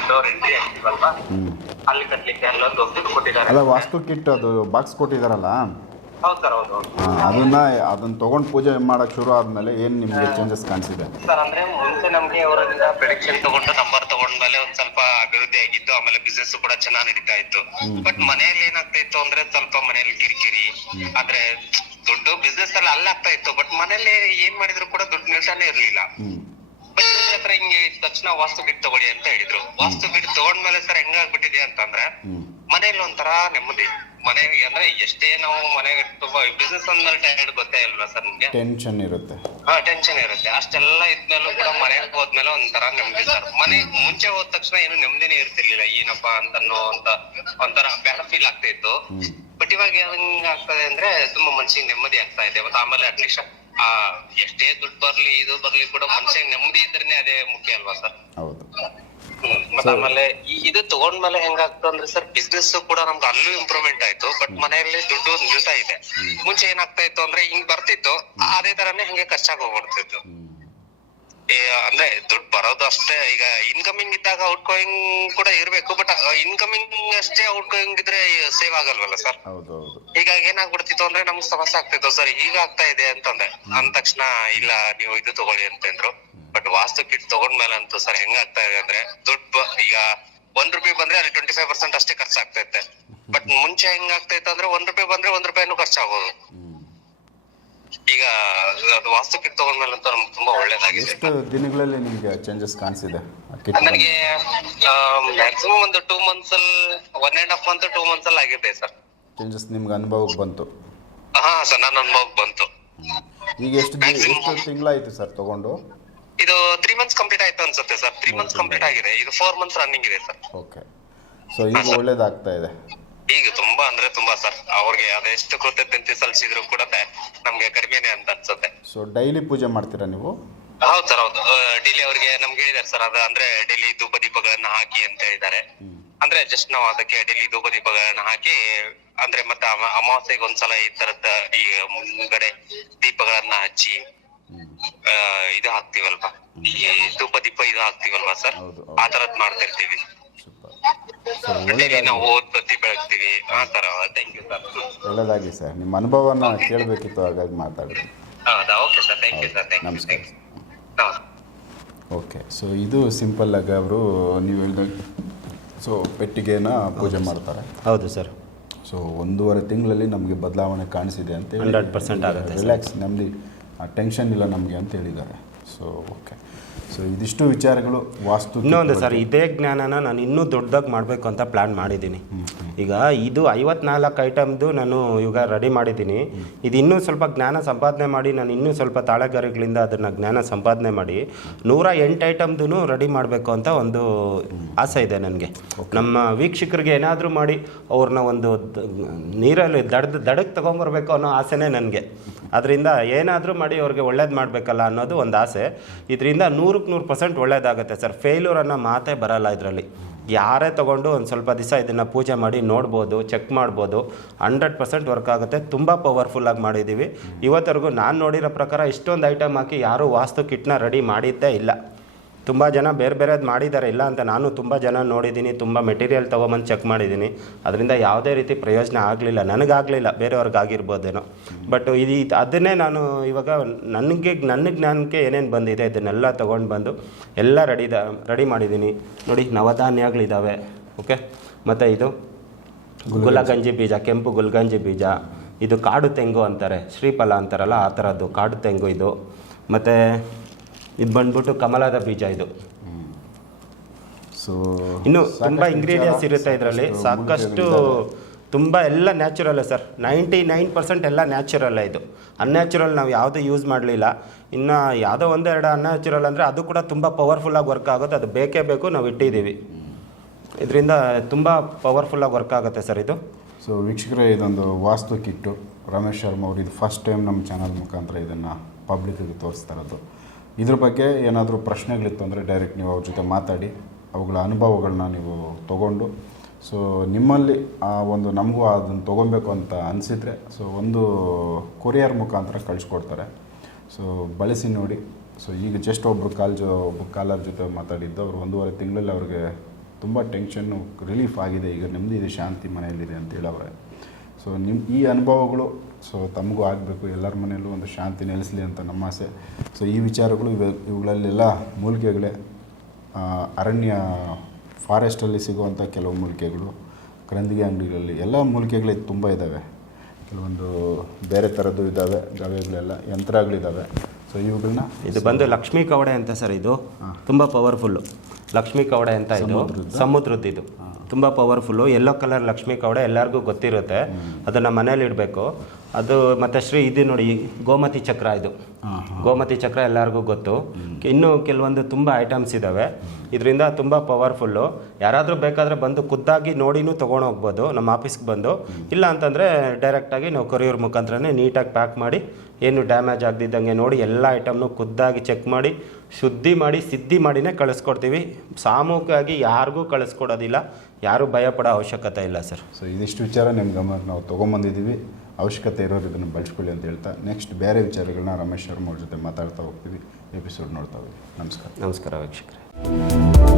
ಡೋರ್ ಎಂಟ್ರಿ ಆಗ್ತೀವಲ್ವಾ ಅಲ್ಲಿ ಕಟ್ಲಿಕ್ಕೆ ಅಲ್ಲೊಂದು ದುಡ್ಡು ಕೊಟ್ಟಿದ್ದಾರೆ. ಅಲ್ಲ ವಾಸ್ತು ಕಿಟ್ ಅದು ಬಾಕ್ಸ್ ಕೊಟ್ಟಿದ್ದಾರಲ್ಲ? ಹೌದು ಸರ್ ಹೌದು ಅದನ್ನು ಅದನ್ನು ಪೂಜೆ ಮಾಡಕ್ ಶುರು ಆದ್ಮೇಲೆ ಏನು ನಿಮಗೆ ಚೇಂಜಸ್ ಕಾಣಿಸಿದೆ? ಸರ್ ಅಂದ್ರೆ ಮುಂಚೆ ನಮ್ಗೆ ಅವರಿಂದ ಪ್ರೆಡಿಕ್ಷನ್ ತಗೊಂಡು ನಂಬರ್ ತಗೊಂಡ್ಮೇಲೆ ಒಂದ್ ಸ್ವಲ್ಪ ಅಭಿವೃದ್ಧಿ ಆಗಿತ್ತು ಆಮೇಲೆ ಬಿಸ್ನೆಸ್ ಕೂಡ ಚೆನ್ನಾಗಿ ನಡೀತಾ ಇತ್ತು. ಬಟ್ ಮನೆಯಲ್ಲಿ ಏನಾಗ್ತಾ ಇತ್ತು ಅಂದ್ರೆ ಸ್ವಲ್ಪ ಮನೆಯಲ್ಲಿ ಕಿರಿಕಿರಿ ಆದ್ರೆ ದುಡ್ಡು ಬಿಸ್ನೆಸ್ ಅಲ್ಲಿ ಅಲ್ಲಾಗ್ತಾ ಇತ್ತು. ಬಟ್ ಮನೇಲಿ ಏನ್ ಮಾಡಿದ್ರು ಕೂಡ ದುಡ್ಡು ನಿಲ್ತಾನೆ ಇರ್ಲಿಲ್ಲ. ಬಟ್ ಹತ್ರ ಹಿಂಗೆ ತಕ್ಷಣ ವಾಸ್ತು ಬಿಟ್ಟು ತಗೊಳ್ಳಿ ಅಂತ ಹೇಳಿದ್ರು. ವಾಸ್ತು ಬಿಟ್ಟು ತಗೊಂಡ್ಮೇಲೆ ಸರ್ ಹೆಂಗಾಗ್ಬಿಟ್ಟಿದೆ ಅಂತಂದ್ರೆ ಮನೇಲಿ ಒಂಥರ ನೆಮ್ಮದಿ. ಮನೆ ಅಂದ್ರೆ ಎಷ್ಟೇ ನಾವು ಮನೆಗೆ ತುಂಬಾ ಬಿಸ್ನೆಸ್ ಅಂದ್ಮೇಲೆ ಟೈರ್ಡ್ ಗೊತ್ತೇ ಅಲ್ವಾ ಸರ್ ನಿಮ್ಗೆ? ಟೆನ್ಷನ್ ಇರುತ್ತೆ. ಹಾ ಟೆನ್ಷನ್ ಇರುತ್ತೆ. ಅಷ್ಟೆಲ್ಲ ಇದ್ಮೇಲೂ ಕೂಡ ಮನೆಗೆ ಹೋದ್ಮೇಲೆ ಒಂಥರ ನೆಮ್ಮದಿ ಸರ್. ಮನೆ ಮುಂಚೆ ಹೋದ ತಕ್ಷಣ ಏನು ನೆಮ್ಮದಿನೇ ಇರ್ತಿರ್ಲಿಲ್ಲ. ಏನಪ್ಪ ಅಂತನ್ನೋ ಅಂತ ಒಂಥರ ಬ್ಯಾಡ ಫೀಲ್ ಆಗ್ತಾ ಇತ್ತು. ಬಟ್ ಇವಾಗ ಹೆಂಗ್ ಆಗ್ತದೆ ಅಂದ್ರೆ ತುಂಬಾ ಮನ್ಸಿಗೆ ನೆಮ್ಮದಿ ಆಗ್ತಾ ಇದೆ. ಮತ್ತೆ ಆಮೇಲೆ ಅಟ್ಲೀಸ್ಟ್ ಆ ಎಷ್ಟೇ ದುಡ್ಡು ಬರ್ಲಿ ಇದು ಬರ್ಲಿ ಕೂಡ ಮನ್ಸಿಗೆ ನೆಮ್ಮದಿ ಇದ್ರೇನೆ ಅದೇ ಮುಖ್ಯ ಅಲ್ವಾ ಸರ್? ಹೌದು. ಮತ್ತೆ ಆಮೇಲೆ ಇದು ತಗೊಂಡ್ಮೇಲೆ ಹೆಂಗಾಗ್ತದೆ ಅಂದ್ರೆ ಸರ್ ಬಿಸ್ನೆಸ್ ಕೂಡ ನಮ್ಗೆ ಅಲ್ಲೂ ಇಂಪ್ರೂವ್ಮೆಂಟ್ ಆಯ್ತು ಬಟ್ ಮನೆಯಲ್ಲಿ ದುಡ್ಡು ನಿಲ್ತಾ ಇದೆ. ಮುಂಚೆ ಏನಾಗ್ತಾ ಇತ್ತು ಅಂದ್ರೆ ಹಿಂಗ್ ಬರ್ತಿತ್ತು ಅದೇ ತರನೇ ಹಂಗೆ ಖರ್ಚಾಗಿ ಹೋಗ್ಬಿಡ್ತಿತ್ತು. ಅಂದ್ರೆ ದುಡ್ಡು ಬರೋದು ಅಷ್ಟೇ. ಈಗ ಇನ್ಕಮಿಂಗ್ ಇದ್ದಾಗ ಔಟ್ ಗೋಯಿಂಗ್ ಕೂಡ ಇರ್ಬೇಕು ಬಟ್ ಇನ್ಕಮಿಂಗ್ ಅಷ್ಟೇ ಔಟ್ ಗೋಯಿಂಗ್ ಇದ್ರೆ ಸೇವ್ ಆಗಲ್ವಲ್ಲ ಸರ್ ಹೌದು ಹೌದು ಹೀಗಾಗಿ ಏನಾಗ್ಬಿಡ್ತಿತ್ತು ಅಂದ್ರೆ ನಮ್ಗೆ ಸಮಸ್ಯೆ ಆಗ್ತಿತ್ತು. ಸರ್ ಈಗ ಆಗ್ತಾ ಇದೆ ಅಂತಂದೆ ಅಂದ ತಕ್ಷಣ ಇಲ್ಲ ನೀವು ಇದು ತಗೊಳ್ಳಿ ಅಂತಂದ್ರು ಬಟ್ ವಾಸ್ತು ಕಿಟ್ ತಗೊಂಡ್ಮೇಲೆ ಅಂತೂ ಸರ್ ಹೆಂಗಾಗ್ತಾ ಇದೆ ಅಂದ್ರೆ ದುಡ್ಡು ಈಗ ಒಂದ್ ರೂಪಾಯಿ ಬಂದ್ರೆ ಅಲ್ಲಿ ಟ್ವೆಂಟಿ ಫೈವ್ ಪರ್ಸೆಂಟ್ ಅಷ್ಟೇ ಖರ್ಚಾಗ್ತೈತೆ. ಇತ್ತೆ ಬಟ್ ಮುಂಚೆ ಹೆಂಗಾಗ್ತಾ ಇತ್ತು ಅಂದ್ರೆ ಒಂದ್ ರೂಪಾಯಿ ಬಂದ್ರೆ ಒಂದ್ ರೂಪಾಯಿನೂ ಖರ್ಚಾಗೋದು. ಈಗ ಅದು ವಾಸ್ತು ಕಿಟ್ ತಗೊಂಡ್ಮೇಲೆ ಅಂತ ನಮ್ಗೆ ತುಂಬಾ ಒಳ್ಳೇದಾಗಿದೆ. ಎಷ್ಟು ದಿನಗಳಲ್ಲಿ ನಿಮಗೆ ಚೇಂಜಸ್ ಕಾಣಿಸಿದೆ? ನನಗೆ ಮ್ಯಾಕ್ಸಿಮಮ್ ಒಂದು ಟೂ ಮಂತ್ಸ್ ಅಲ್ಲಿ one and half month two months ಅಲ್ಲಿ ಆಗಿದೆ ಸರ್. ಚೇಂಜಸ್ ನಿಮ್ಗೆ ಅನುಭವಕ್ಕೆ ಬಂತು? ಹಾ ಸರ್ ನನ್ನ ಅನುಭವಕ್ಕೆ ಬಂತು. ಈಗ ಎಷ್ಟು ದಿನ ಎಷ್ಟು ತಿಂಗಳಾಯಿತು ಸರ್ ತಗೊಂಡು? ಇದು ತ್ರೀ ಮಂತ್ಸ್ ಕಂಪ್ಲೀಟ್ ಆಯ್ತು ಅನ್ಸುತ್ತೆ ಸರ್. ತ್ರೀ ಮಂತ್ಸ್ ಕಂಪ್ಲೀಟ್ ಆಗಿದೆ. ಇದು ಫೋರ್ ಮಂತ್ಸ್ ರನ್ನಿಂಗ್ ಇದೆ ಸರ್. ಓಕೆ ಸೊ ಈಗ ಒಳ್ಳೇದಾಗ್ತಾ ಇದೆ. ಈಗ ತುಂಬಾ ಅಂದ್ರೆ ತುಂಬಾ ಸರ್. ಅವ್ರಿಗೆ ಅದೆಷ್ಟು ಕೃತಜ್ಞತೆ ಸಲ್ಲಿಸಿದ್ರು ಕೂಡ ನಮ್ಗೆ ಕಡಿಮೆನೆ ಅಂತ ಅನ್ಸುತ್ತೆ. ಸೊ ಡೈಲಿ ಪೂಜೆ ಮಾಡ್ತೀರಾ ನೀವು? ಹೌದು ಸರ್ ಹೌದು. ಡೈಲಿ ಅವ್ರಿಗೆ ನಮ್ಗೆ ಹೇಳಿದಾರೆ ಸರ್ ಅದ ಅಂದ್ರೆ ಡೈಲಿ ಧೂಪ ದೀಪಗಳನ್ನ ಹಾಕಿ ಅಂತ ಹೇಳಿದ್ದಾರೆ ಅಂದ್ರೆ ಜಸ್ಟ್ ನಾವು ಅದಕ್ಕೆ ಡೈಲಿ ಧೂಪ ದೀಪಗಳನ್ನ ಹಾಕಿ ಅಂದ್ರೆ ಮತ್ತೆ ಅಮ- ಅಮಾವಾಸ್ಯೆಗೆ ಒಂದ್ಸಲ ಈ ತರದ ಈ ಮುಂದ್ಗಡೆ ದೀಪಗಳನ್ನ ಹಚ್ಚಿ ಇದು ಹಾಕ್ತಿವಲ್ವಾ? ಈ ಧೂಪ ದೀಪ ಇದು ಹಾಕ್ತಿವಲ್ವಾ ಸರ್. ಆ ತರದ್ ಮಾಡ್ತಾ ಇರ್ತೀವಿ ಸೂಪರ್ ಸೊ ಡೈಲಿ ಒಳ್ಳೇದಾಗಿ ನಾವು ಬೆಳಗ್ತೀವಿ. ತರ ಥ್ಯಾಂಕ್ ಯು ಸರ್ ಒಳ್ಳೇದಾಗಿ ಸರ್ ನಿಮ್ಮ ಅನುಭವನ ಕೇಳಬೇಕಿತ್ತು ಹಾಗಾಗಿ ಮಾತಾಡಿದ್ವಿ. ಹೌದಾ? Okay sir thank you sir thank you ನಮಸ್ಕಾರ ಓಕೆ ಸೊ ಇದು ಸಿಂಪಲ್ಲಾಗಿ ಅವರು ನೀವು ಹೇಳಿದಾಗ ಸೊ ಪೆಟ್ಟಿಗೆನ ಪೂಜೆ ಮಾಡ್ತಾರೆ. ಹೌದು ಸರ್ ಸೊ ಒಂದೂವರೆ ತಿಂಗಳಲ್ಲಿ ನಮಗೆ ಬದಲಾವಣೆ ಕಾಣಿಸಿದೆ ಅಂತ ಹೇಳಿ 100% ಆಗುತ್ತೆ ರಿಲ್ಯಾಕ್ಸ್ ನೆಮ್ಮದಿ ಟೆನ್ಷನ್ ಇಲ್ಲ ನಮಗೆ ಅಂತ ಹೇಳಿದ್ದಾರೆ. ಸೊ ಓಕೆ ಸೊ ಇದಿಷ್ಟು ವಿಚಾರಗಳು ವಾಸ್ತು ಇನ್ನೊಂದು ಸರ್ ಇದೇ ಜ್ಞಾನನ ನಾನು ಇನ್ನೂ ದೊಡ್ಡದಾಗಿ ಮಾಡಬೇಕು ಅಂತ ಪ್ಲ್ಯಾನ್ ಮಾಡಿದ್ದೀನಿ. ಈಗ ಇದು ಐವತ್ನಾಲ್ಕು ಐಟಮ್ದು ನಾನು ಇವಾಗ ರೆಡಿ ಮಾಡಿದ್ದೀನಿ. ಇದು ಇನ್ನೂ ಸ್ವಲ್ಪ ಜ್ಞಾನ ಸಂಪಾದನೆ ಮಾಡಿ ನಾನು ಇನ್ನೂ ಸ್ವಲ್ಪ ತಾಳೆಗಾರಿಗಳಿಂದ ಅದನ್ನು ಜ್ಞಾನ ಸಂಪಾದನೆ ಮಾಡಿ ನೂರ ಎಂಟು ಐಟಮ್ದು ರೆಡಿ ಮಾಡಬೇಕು ಅಂತ ಒಂದು ಆಸೆ ಇದೆ ನನಗೆ. ನಮ್ಮ ವೀಕ್ಷಕರಿಗೆ ಏನಾದರೂ ಮಾಡಿ ಅವ್ರನ್ನ ಒಂದು ನೀರಲ್ಲಿ ದಡದ ದಡಕ್ಕೆ ತೊಗೊಂಬರ್ಬೇಕು ಅನ್ನೋ ಆಸೆನೇ ನನಗೆ. ಅದರಿಂದ ಏನಾದರೂ ಮಾಡಿ ಅವ್ರಿಗೆ ಒಳ್ಳೇದು ಮಾಡಬೇಕಲ್ಲ ಅನ್ನೋದು ಒಂದು ಆಸೆ. ಇದರಿಂದ ನೂರಕ್ಕೆ ನೂರು ಪರ್ಸೆಂಟ್ ಒಳ್ಳೆಯದಾಗುತ್ತೆ ಸರ್. ಫೇಲ್ಯೂರ್ ಅನ್ನೋ ಮಾತೇ ಬರಲ್ಲ ಇದರಲ್ಲಿ. ಯಾರೇ ತೊಗೊಂಡು ಒಂದು ಸ್ವಲ್ಪ ದಿವಸ ಇದನ್ನು ಪೂಜೆ ಮಾಡಿ ನೋಡ್ಬೋದು ಚೆಕ್ ಮಾಡ್ಬೋದು ಹಂಡ್ರೆಡ್ ಪರ್ಸೆಂಟ್ ವರ್ಕ್ ಆಗುತ್ತೆ. ತುಂಬ ಪವರ್ಫುಲ್ಲಾಗಿ ಮಾಡಿದ್ದೀವಿ ಇವತ್ತರೆಗೂ ನಾನು ನೋಡಿರೋ ಪ್ರಕಾರ ಇಷ್ಟೊಂದು ಐಟಮ್ ಹಾಕಿ ಯಾರೂ ವಾಸ್ತು ಕಿಟ್ನ ರೆಡಿ ಮಾಡಿದ್ದೇ ಇಲ್ಲ. ತುಂಬ ಜನ ಬೇರೆ ಬೇರೆದು ಮಾಡಿದ್ದಾರೆ, ಇಲ್ಲ ಅಂತ ನಾನು ತುಂಬ ಜನ ನೋಡಿದ್ದೀನಿ, ತುಂಬ ಮೆಟೀರಿಯಲ್ ತೊಗೊಂಬಂದು ಚೆಕ್ ಮಾಡಿದ್ದೀನಿ. ಅದರಿಂದ ಯಾವುದೇ ರೀತಿ ಪ್ರಯೋಜನ ಆಗಲಿಲ್ಲ, ನನಗಾಗಲಿಲ್ಲ ಬೇರೆಯವ್ರಿಗೆ ಆಗಿರ್ಬೋದೇನೋ ಬಟ್ ಇದು ಇದು- ಅದನ್ನೇ ನಾನು ಇವಾಗ ನನಗೆ, ನನ್ನ ಜ್ಞಾನಕ್ಕೆ ಏನೇನು ಬಂದಿದೆ, ಇದನ್ನೆಲ್ಲ ತೊಗೊಂಡು ಬಂದು ಎಲ್ಲ ರೆಡಿ ರೆಡಿ ಮಾಡಿದ್ದೀನಿ. ನೋಡಿ ನವಧಾನ್ಯಗಳಿದ್ದಾವೆ ಓಕೆ ಮತ್ತು ಇದು ಗುಲಗಂಜಿ ಬೀಜ, ಕೆಂಪು ಗುಲ್ಗಂಜಿ ಬೀಜ, ಇದು ಕಾಡು ತೆಂಗು ಅಂತಾರೆ, ಶ್ರೀಫಲ ಅಂತಾರಲ್ಲ, ಆ ಥರದ್ದು ಕಾಡು ತೆಂಗು ಇದು. ಮತ್ತು ಇದು ಬಂದ್ಬಿಟ್ಟು ಕಮಲದ ಬೀಜ ಇದು. ಸೊ ಇನ್ನು ತುಂಬಾ ಇಂಗ್ರೀಡಿಯೆಂಟ್ಸ್ ಇರುತ್ತೆ ಇದರಲ್ಲಿ. ಸಾಕಷ್ಟು. ತುಂಬ ಎಲ್ಲ ನ್ಯಾಚುರಲ್ಲೇ ಸರ್. ನೈಂಟಿ ನೈನ್ ಪರ್ಸೆಂಟ್ ಎಲ್ಲ ನ್ಯಾಚುರಲ್ಲೇ ಇದು. ಅನ್ಯಾಚುರಲ್ ನಾವು ಯಾವುದೂ ಯೂಸ್ ಮಾಡಲಿಲ್ಲ. ಇನ್ನು ಯಾವುದೋ ಒಂದೆರಡು ಅನ್ಯಾಚುರಲ್ ಅಂದರೆ ಅದು ಕೂಡ ತುಂಬ ಪವರ್ಫುಲ್ಲಾಗಿ ವರ್ಕ್ ಆಗುತ್ತೆ. ಅದು ಬೇಕೇ ಬೇಕು ನಾವು ಇಟ್ಟಿದ್ದೀವಿ. ಇದರಿಂದ ತುಂಬ ಪವರ್ಫುಲ್ಲಾಗಿ ವರ್ಕ್ ಆಗುತ್ತೆ ಸರ್ ಇದು. ಸೊ ವೀಕ್ಷಕರೇ ಇದೊಂದು ವಾಸ್ತು ಕಿಟ್ಟು. ರಮೇಶ್ ಶರ್ಮಾ ಅವರು ಇದು ಫಸ್ಟ್ ಟೈಮ್ ನಮ್ಮ ಚಾನಲ್ ಮುಖಾಂತರ ಇದನ್ನು ಪಬ್ಲಿಕ್ಕಿಗೆ ತೋರಿಸ್ತಾ ಇರೋದು. ಇದ್ರ ಬಗ್ಗೆ ಏನಾದರೂ ಪ್ರಶ್ನೆಗಳಿತ್ತು ಅಂದರೆ ಡೈರೆಕ್ಟ್ ನೀವು ಅವ್ರ ಜೊತೆ ಮಾತಾಡಿ, ಅವುಗಳ ಅನುಭವಗಳನ್ನ ನೀವು ತಗೊಂಡು. ಸೊ ನಿಮ್ಮಲ್ಲಿ ಆ ಒಂದು ನಮಗೂ ಅದನ್ನು ತೊಗೊಬೇಕು ಅಂತ ಅನಿಸಿದರೆ ಸೊ ಒಂದು ಕೊರಿಯರ್ ಮುಖಾಂತರ ಕಳಿಸ್ಕೊಡ್ತಾರೆ. ಸೊ ಬಳಸಿ ನೋಡಿ. ಸೊ ಈಗ ಜಸ್ಟ್ ಒಬ್ಬರು ಕಾಲ್ ಜೊ ಒಬ್ಬ ಕಾಲರ್ ಜೊತೆ ಮಾತಾಡಿದ್ದು, ಅವರು ಒಂದೂವರೆ ತಿಂಗಳಲ್ಲಿ ಅವ್ರಿಗೆ ತುಂಬ ಟೆನ್ಷನ್ನು ರಿಲೀಫ್ ಆಗಿದೆ. ಈಗ ನೆಮ್ಮದಿ ಶಾಂತಿ ಮನೆಯಲ್ಲಿದೆ ಅಂತ ಹೇಳವ್ರೆ. ಸೊ ನಿಮ್ಮ ಈ ಅನುಭವಗಳು ಸೊ ತಮಗೂ ಆಗಬೇಕು ಎಲ್ಲರ ಮನೆಯಲ್ಲೂ ಒಂದು ಶಾಂತಿ ನೆಲೆಸಲಿ ಅಂತ ನಮ್ಮ ಆಸೆ. ಸೊ ಈ ವಿಚಾರಗಳು ಇವೆ ಇವುಗಳಲ್ಲೆಲ್ಲ ಮೂಲಿಕೆಗಳೇ. ಅರಣ್ಯ ಫಾರೆಸ್ಟಲ್ಲಿ ಸಿಗುವಂಥ ಕೆಲವು ಮೂಲಿಕೆಗಳು ಕ್ರಂದಿಗೆ ಅಂಗಡಿಗಳಲ್ಲಿ ಎಲ್ಲ ಮೂಲಿಕೆಗಳೇ ತುಂಬ ಇದ್ದಾವೆ. ಕೆಲವೊಂದು ಬೇರೆ ಥರದ್ದು ಇದ್ದಾವೆ ಗವೆಗಳೆಲ್ಲ ಯಂತ್ರಗಳಿದ್ದಾವೆ. ಸೊ ಇವುಗಳನ್ನ ಇದು ಬಂದು ಲಕ್ಷ್ಮೀ ಕವಡೆ ಅಂತ ಸರ್ ಇದು. ತುಂಬ ಪವರ್ಫುಲ್ಲು. ಲಕ್ಷ್ಮೀ ಕವಡೆ ಅಂತ ಇದು. ಸಮುದ್ರದ್ದು? ಇದು. ತುಂಬ ಪವರ್ಫುಲ್ಲು. ಯೆಲ್ಲೋ ಕಲರ್ ಲಕ್ಷ್ಮೀ ಕವಡೆ ಎಲ್ಲರಿಗೂ ಗೊತ್ತಿರುತ್ತೆ. ಅದನ್ನು ಮನೇಲಿ ಇಡಬೇಕು. ಅದು ಮತ್ತು ಶ್ರೀ ಇದು ನೋಡಿ ಗೋಮತಿ ಚಕ್ರ ಇದು. ಗೋಮತಿ ಚಕ್ರ ಎಲ್ಲರಿಗೂ ಗೊತ್ತು. ಇನ್ನು ಕೆಲವೊಂದು ತುಂಬ ಐಟಮ್ಸ್ ಇದ್ದಾವೆ ಇದರಿಂದ ತುಂಬ ಪವರ್ಫುಲ್ಲು ಯಾರಾದರೂ ಬೇಕಾದರೆ ಬಂದು ಖುದ್ದಾಗಿ ನೋಡಿನೂ ತೊಗೊಂಡು ಹೋಗ್ಬೋದು ನಮ್ಮ ಆಫೀಸ್ಗೆ ಬಂದು. ಇಲ್ಲ ಅಂತಂದರೆ ಡೈರೆಕ್ಟಾಗಿ ನಾವು ಕೊರಿಯರ್ ಮುಖಾಂತರನೇ ನೀಟಾಗಿ ಪ್ಯಾಕ್ ಮಾಡಿ ಏನು ಡ್ಯಾಮೇಜ್ ಆಗದಿದ್ದಂಗೆ ನೋಡಿ ಎಲ್ಲ ಐಟಮ್ನು ಖುದ್ದಾಗಿ ಚೆಕ್ ಮಾಡಿ ಶುದ್ಧಿ ಮಾಡಿ ಸಿದ್ಧಿ ಮಾಡಿನೇ ಕಳಿಸ್ಕೊಡ್ತೀವಿ. ಸಾಮೂಹಿಕವಾಗಿ ಯಾರಿಗೂ ಕಳಿಸ್ಕೊಡೋದಿಲ್ಲ. ಯಾರೂ ಭಯಪಡೋ ಅವಶ್ಯಕತೆ ಇಲ್ಲ ಸರ್. ಸೊ ಇದಿಷ್ಟು ವಿಚಾರ ನಿಮ್ಮ ಗಮನಕ್ಕೆ ನಾವು ತೊಗೊಂಬಂದಿದ್ದೀವಿ. ಅವಶ್ಯಕತೆ ಇರೋರು ಇದನ್ನು ಬಳಸ್ಕೊಳ್ಳಿ ಅಂತ ಹೇಳ್ತಾ ನೆಕ್ಸ್ಟ್ ಬೇರೆ ವಿಚಾರಗಳನ್ನ ರಮೇಶ್ ಶರ್ಮ ಅವ್ರ ಜೊತೆ ಮಾತಾಡ್ತಾ ಹೋಗ್ತೀವಿ ಎಪಿಸೋಡ್ ನೋಡ್ತಾ ಹೋಗಿ ನಮಸ್ಕಾರ. ನಮಸ್ಕಾರ ವೀಕ್ಷಕರೇ.